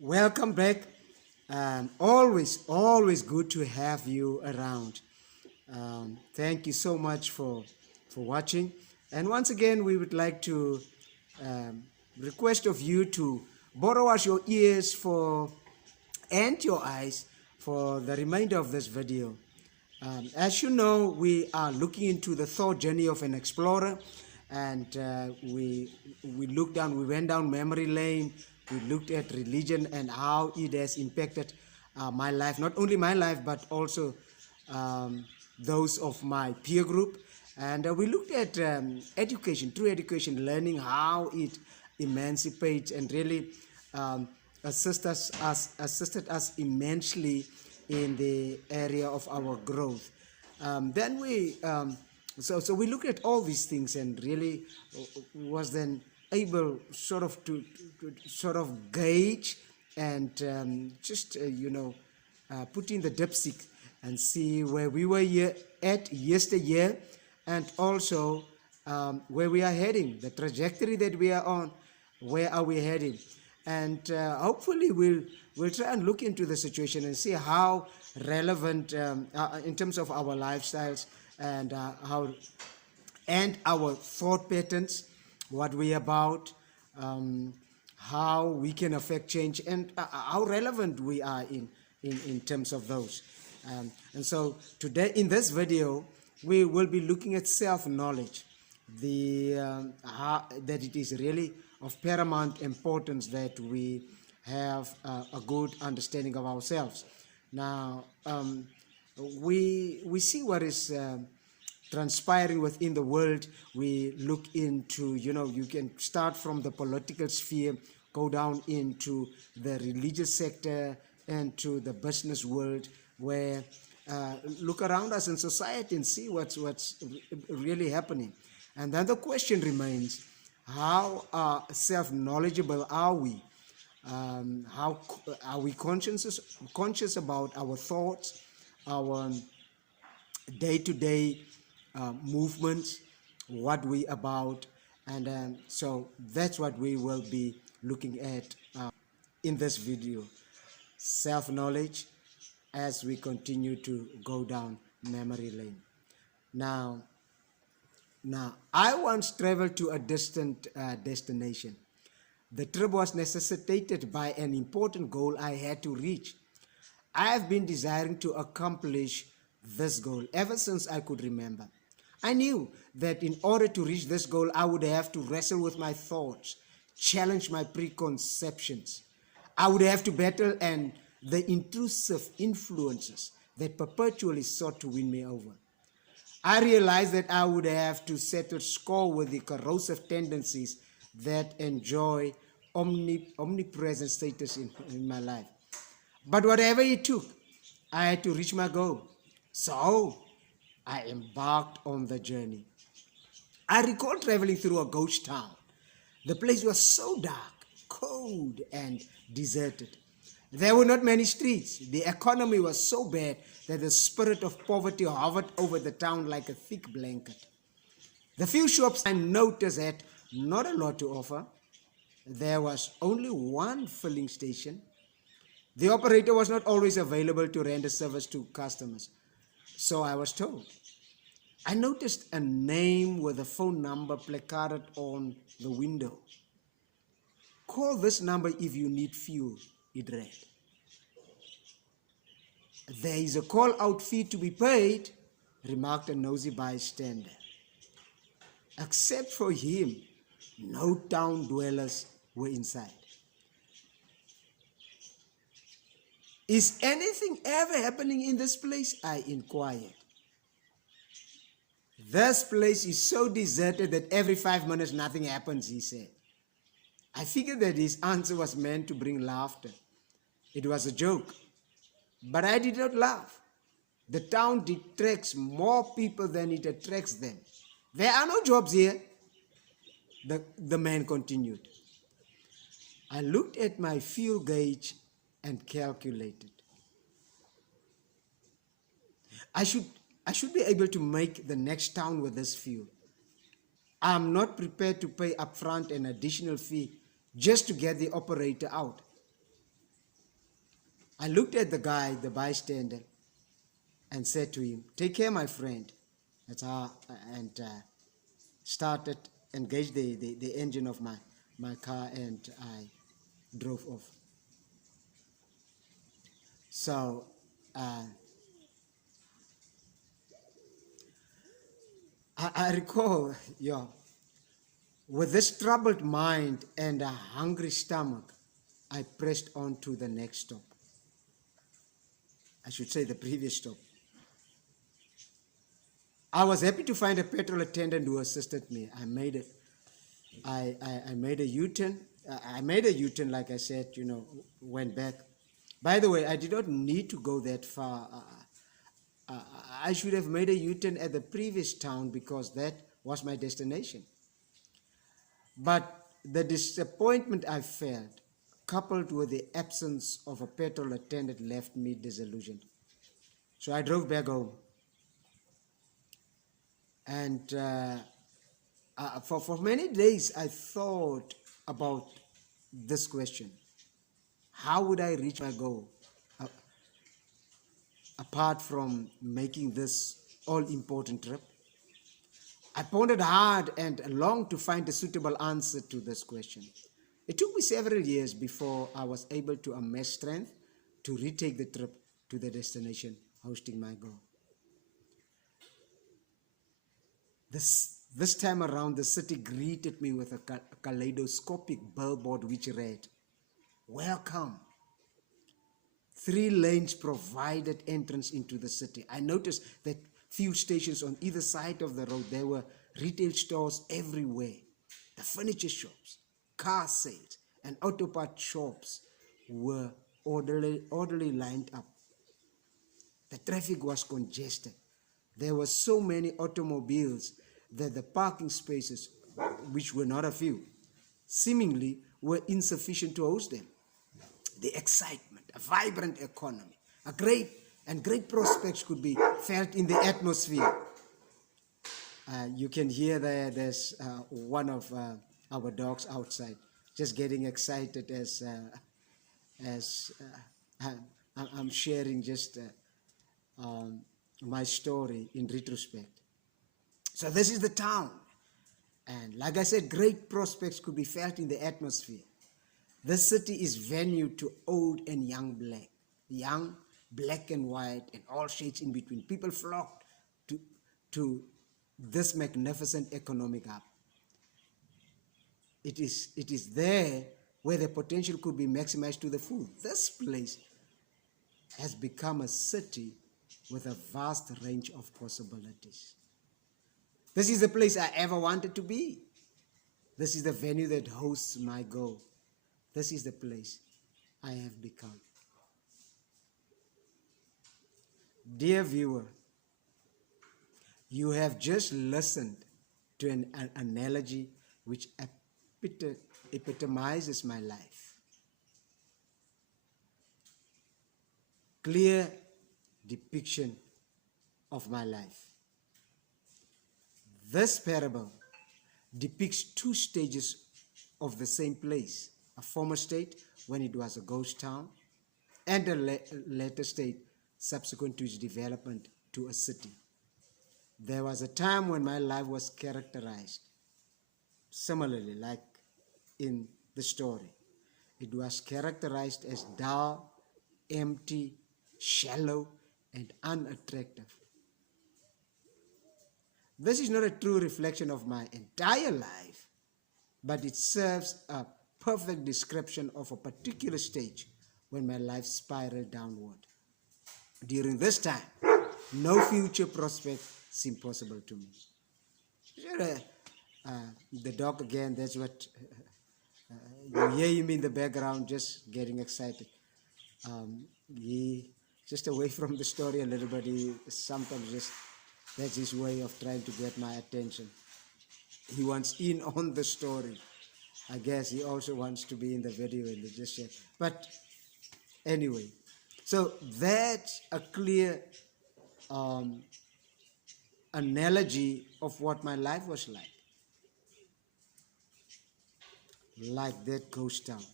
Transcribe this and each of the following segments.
Welcome back. Always good to have you around. Thank you so much for watching. And once again, we would like to um, request of you to borrow us your ears for and your eyes for the remainder of this video. As you know, we are looking into the thought journey of an explorer, and we went down memory lane. We looked at religion and how it has impacted my life, not only my life but also um, those of my peer group. And we looked at education, true education, learning how it emancipates and really um, assisted us immensely in the area of our growth. Then so we looked at all these things and really was then able to sort of gauge and just put in the dipstick and see where we were at yesteryear, and also where we are heading, the trajectory that we are on, where are we heading. And hopefully we'll try and look into the situation and see how relevant in terms of our lifestyles and how and our thought patterns, what we about, um, how we can affect change, and how relevant we are in terms of those. And so today in this video, we will be looking at self-knowledge, that it is really of paramount importance that we have a good understanding of ourselves. Now, we see what is transpiring within the world. We look into, you can start from the political sphere, go down into the religious sector, and to the business world, where look around us in society and see what's really happening. And then the question remains, how self-knowledgeable are we? How are we conscious about our thoughts, our day-to-day movements, what we about? And so that's what we will be looking at in this video, self-knowledge, as we continue to go down memory lane. Now, I once traveled to a distant destination. The trip was necessitated by an important goal I had to reach. I have been desiring to accomplish this goal ever since I could remember. I knew that in order to reach this goal, I would have to wrestle with my thoughts, challenge my preconceptions. I would have to battle and the intrusive influences that perpetually sought to win me over. I realized that I would have to settle score with the corrosive tendencies that enjoy omnipresent status in my life. But whatever it took, I had to reach my goal. So I embarked on the journey. I recall traveling through a ghost town. The place was so dark, cold, and deserted. There were not many streets. The economy was so bad that the spirit of poverty hovered over the town like a thick blanket. The few shops I noticed had not a lot to offer. There was only one filling station. The operator was not always available to render service to customers, so I was told. I noticed a name with a phone number placarded on the window. Call this number if you need fuel, it read. There is a call-out fee to be paid, remarked a nosy bystander. Except for him, no town dwellers were inside. Is anything ever happening in this place? I inquired. This place is so deserted that every 5 minutes nothing happens, he said. I figured that his answer was meant to bring laughter. It was a joke. But I did not laugh. The town detracts more people than it attracts them. There are no jobs here, the man continued. I looked at my fuel gauge and calculated. I should be able to make the next town with this fuel. I'm not prepared to pay upfront an additional fee just to get the operator out. I looked at the guy, the bystander, and said to him, "Take care, my friend." That's how, and started, engaged the engine of my car, and I drove off. So I recall, yeah, with this troubled mind and a hungry stomach, I pressed on to the next stop. I should say the previous stop. I was happy to find a petrol attendant who assisted me. I made a U-turn. I made a U-turn, like I said, went back. By the way, I did not need to go that far. Uh, I should have made a U-turn at the previous town because that was my destination. But the disappointment I felt, coupled with the absence of a petrol attendant, left me disillusioned. So I drove back home. And for many days, I thought about this question. How would I reach my goal apart from making this all-important trip? I pondered hard and long to find a suitable answer to this question. It took me several years before I was able to amass strength to retake the trip to the destination hosting my goal. This time around, the city greeted me with a kaleidoscopic billboard which read, "Welcome." 3 lanes provided entrance into the city. I noticed that few stations on either side of the road, there were retail stores everywhere. The furniture shops, car sales, and auto part shops were orderly lined up. The traffic was congested. There were so many automobiles that the parking spaces, which were not a few, seemingly were insufficient to host them. The excitement, a vibrant economy, great prospects could be felt in the atmosphere. You can hear there's one of our dogs outside just getting excited as I'm sharing just my story in retrospect. So this is the town. And like I said, great prospects could be felt in the atmosphere. This city is venue to old and young, black and white, and all shades in between. People flocked to this magnificent economic hub. It is there where the potential could be maximized to the full. This place has become a city with a vast range of possibilities. This is the place I ever wanted to be. This is the venue that hosts my goal. This is the place I have become. Dear viewer, you have just listened to an analogy which epitomizes my life. Clear depiction of my life. This parable depicts 2 stages of the same place: a former state when it was a ghost town, and a later state subsequent to its development to a city. There was a time when my life was characterized similarly, like in the story. It was characterized as dull, empty, shallow, and unattractive. This is not a true reflection of my entire life, but it serves a perfect description of a particular stage when my life spiraled downward. During this time, no future prospect seemed possible to me. The dog again, that's what you hear him in the background just getting excited. He just away from the story a little bit. He sometimes just, that's his way of trying to get my attention. He wants in on the story. I guess he also wants to be in the video and they just share. But anyway, so that's a clear analogy of what my life was like that ghost town.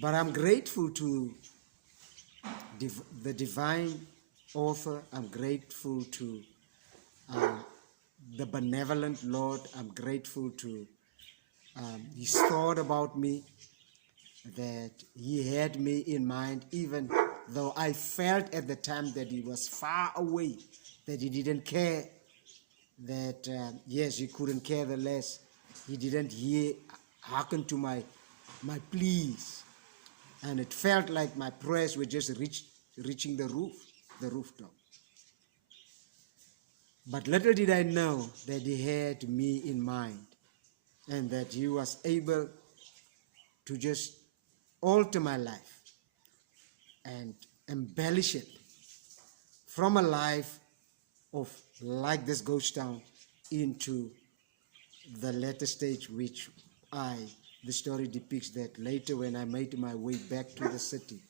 But I'm grateful to the divine author. I'm grateful to uh, the benevolent Lord. I'm grateful to his thought about me, that he had me in mind, even though I felt at the time that he was far away, that he didn't care, that yes, he couldn't care the less. He didn't hearken to my pleas, and it felt like my prayers were just reaching the rooftop. But little did I know that he had me in mind, and that he was able to just alter my life and embellish it from a life of like this ghost town into the latter stage, which the story depicts, that later when I made my way back to the city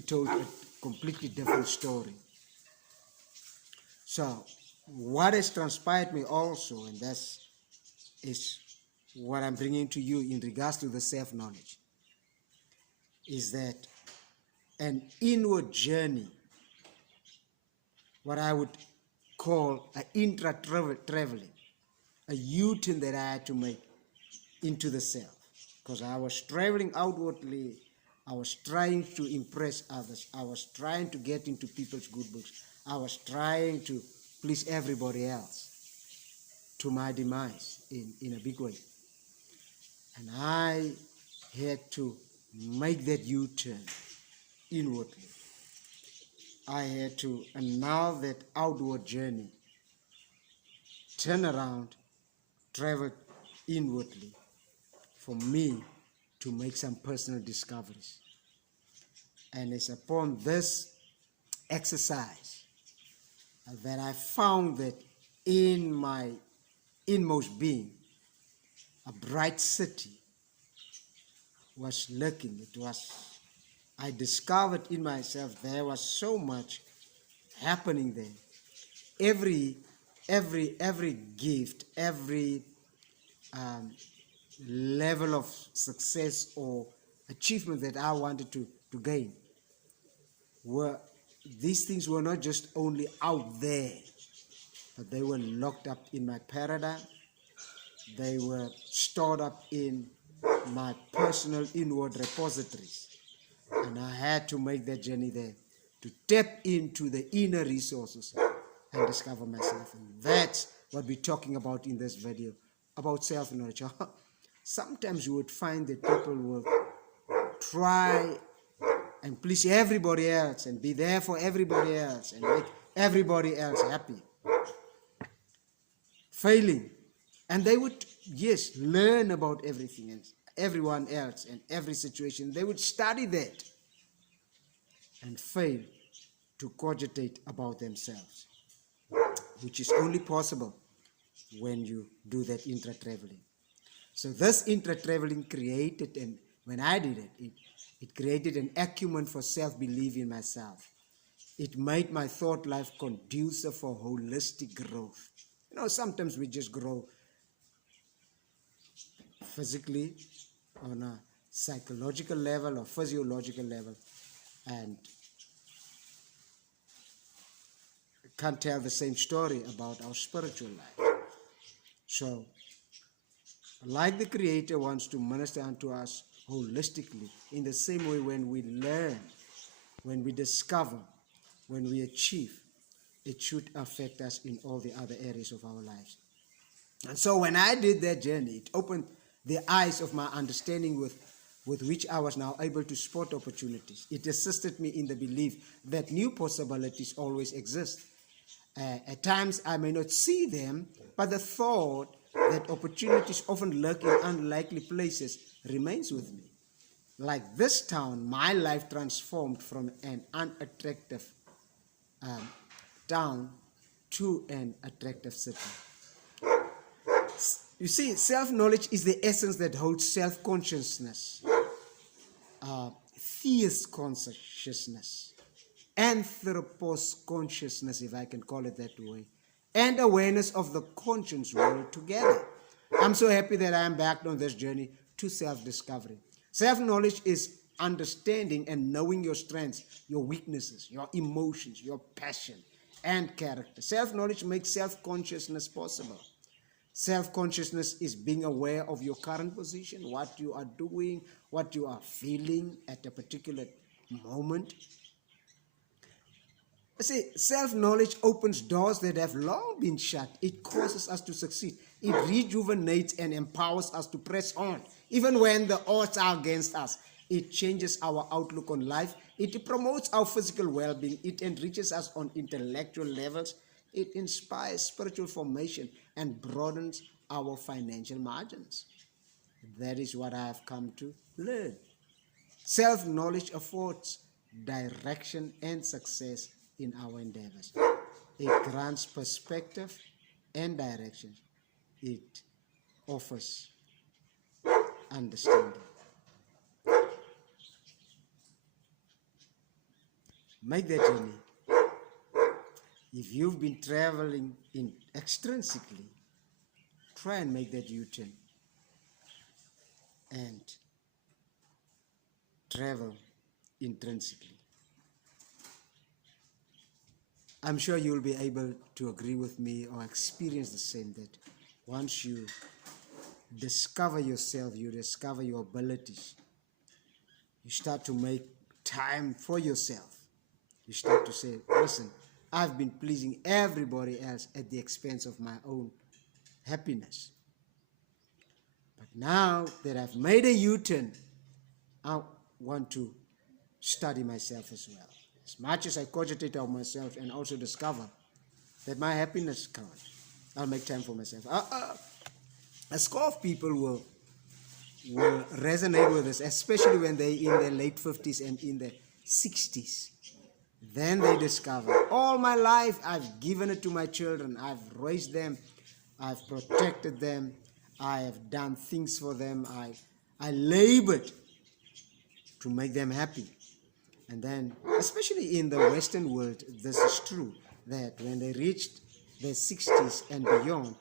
told a completely different story. So what has transpired me also, and is what I'm bringing to you in regards to the self-knowledge, is that an inward journey, what I would call an intra-traveling, a U-turn that I had to make into the self. Because I was traveling outwardly, I was trying to impress others, I was trying to get into people's good books, I was trying to please everybody else, to my demise in a big way. And I had to make that U-turn inwardly. I had to, and now that outward journey, turn around, travel inwardly, for me to make some personal discoveries. And it's upon this exercise that I found that in my inmost being, a bright city was lurking. I discovered in myself there was so much happening there. Every gift, every level of success or achievement that I wanted to gain, these things were not just only out there, but they were locked up in my paradigm. They were stored up in my personal inward repositories. And I had to make that journey there to tap into the inner resources and discover myself. And that's what we're talking about in this video, about self-knowledge. Sometimes you would find that people will try and please everybody else and be there for everybody else and make everybody else happy, failing. And they would, yes, learn about everything else, everyone else and every situation. They would study that and fail to cogitate about themselves, which is only possible when you do that intra-traveling. So this intra-traveling created, and when I did it, it created an acumen for self-belief in myself. It made my thought life conducive for holistic growth. You know, sometimes we just grow physically, on a psychological level or physiological level, and can't tell the same story about our spiritual life. So, like the Creator wants to minister unto us holistically, in the same way, when we learn, when we discover, when we achieve, it should affect us in all the other areas of our lives. And so when I did that journey, it opened the eyes of my understanding with which I was now able to spot opportunities. It assisted me in the belief that new possibilities always exist. At times I may not see them, but the thought that opportunities often lurk in unlikely places remains with me. Like this town, my life transformed from an unattractive town to an attractive city. You see, self-knowledge is the essence that holds self-consciousness, theist consciousness, anthropos consciousness, if I can call it that way, and awareness of the conscious world together. I'm so happy that I am back on this journey to self-discovery. Self-knowledge is understanding and knowing your strengths, your weaknesses, your emotions, your passion, and character. Self-knowledge makes self-consciousness possible. Self-consciousness is being aware of your current position, what you are doing, what you are feeling at a particular moment. See, self-knowledge opens doors that have long been shut. It causes us to succeed. It rejuvenates and empowers us to press on, even when the odds are against us. It changes our outlook on life. It promotes our physical well-being. It enriches us on intellectual levels. It inspires spiritual formation and broadens our financial margins. That is what I have come to learn. Self-knowledge affords direction and success in our endeavors. It grants perspective and direction. It offers understanding. Make that journey. If you've been traveling in extrinsically, try and make that U-turn and travel intrinsically. I'm sure you'll be able to agree with me or experience the same, that once you discover yourself, you discover your abilities, you start to make time for yourself. You start to say, listen, I've been pleasing everybody else at the expense of my own happiness. But now that I've made a U-turn, I want to study myself as well. As much as I cogitate on myself and also discover that my happiness counts, I'll make time for myself. A score of people will resonate with this, especially when they're in their late 50s and in their 60s. Then they discover, all my life I've given it to my children. I've raised them. I've protected them. I have done things for them. I labored to make them happy. And then, especially in the Western world, this is true, that when they reached their 60s and beyond,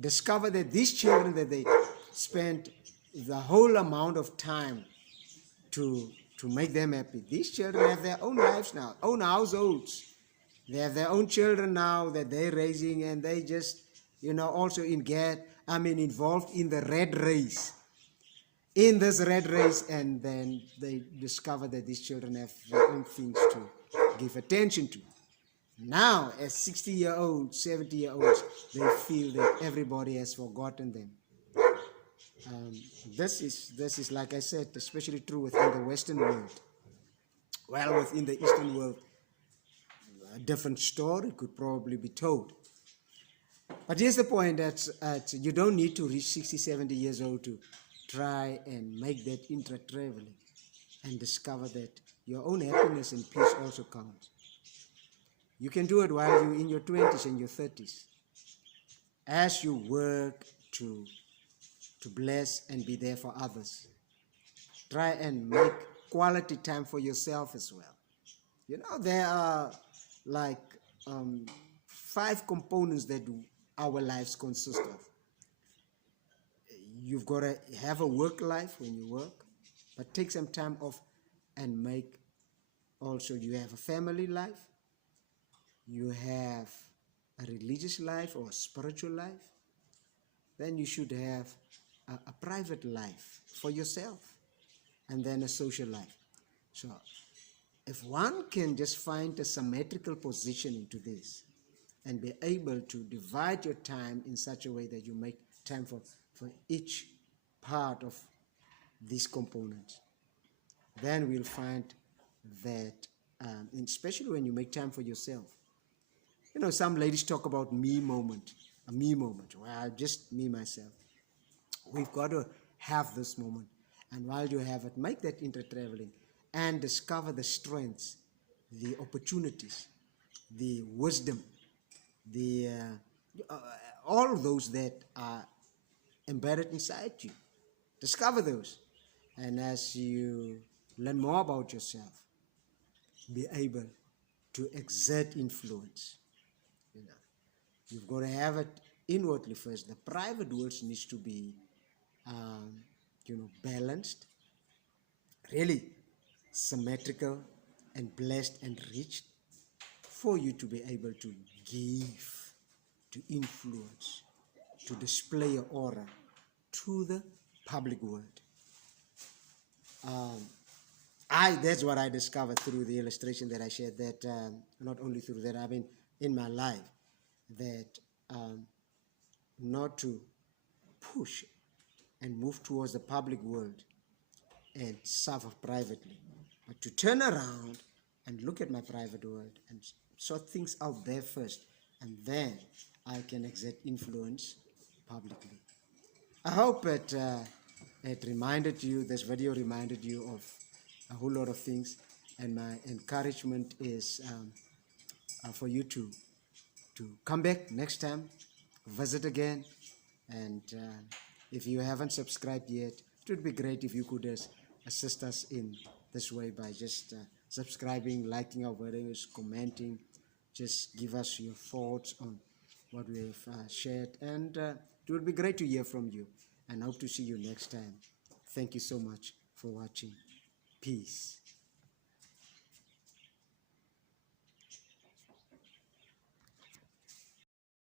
discover that these children that they spent the whole amount of time to make them happy, these children have their own lives now, own households. They have their own children now that they're raising, and they just, also involved in the red race. In this red race, and then they discover that these children have their own things to give attention to. Now, as 60-year-olds, 70-year-olds, they feel that everybody has forgotten them. This is, like I said, especially true within the Western world. Well, within the Eastern world, a different story could probably be told. But here's the point, that you don't need to reach 60, 70 years old to try and make that intra-traveling and discover that your own happiness and peace also counts. You can do it while you're in your 20s and your 30s. As you work to bless and be there for others, try and make quality time for yourself as well. There are like 5 components that our lives consist of. You've got to have a work life when you work, but take some time off and make also, you have a family life, you have a religious life or a spiritual life, then you should have a private life for yourself, and then a social life. So if one can just find a symmetrical position into this and be able to divide your time in such a way that you make time for each part of these components, then we'll find that, especially when you make time for yourself. Some ladies talk about a me moment. Well, just me, myself. We've got to have this moment. And while you have it, make that inter-traveling and discover the strengths, the opportunities, the wisdom, the all of those that are embedded inside you. Discover those. And as you learn more about yourself, be able to exert influence. You've got to have it inwardly first. The private world needs to be, balanced, really symmetrical and blessed and rich for you to be able to give, to influence, to display your aura to the public world. That's what I discovered through the illustration that I shared, that not only through that, I mean, in my life, that not to push and move towards the public world and suffer privately, but to turn around and look at my private world and sort things out there first, and then I can exert influence publicly. I hope it reminded you, this video reminded you of a whole lot of things, and my encouragement is for you to come back next time, visit again, and if you haven't subscribed yet, it would be great if you could assist us in this way by just subscribing, liking our videos, commenting. Just give us your thoughts on what we have shared, and it would be great to hear from you, and hope to see you next time. Thank you so much for watching. Peace.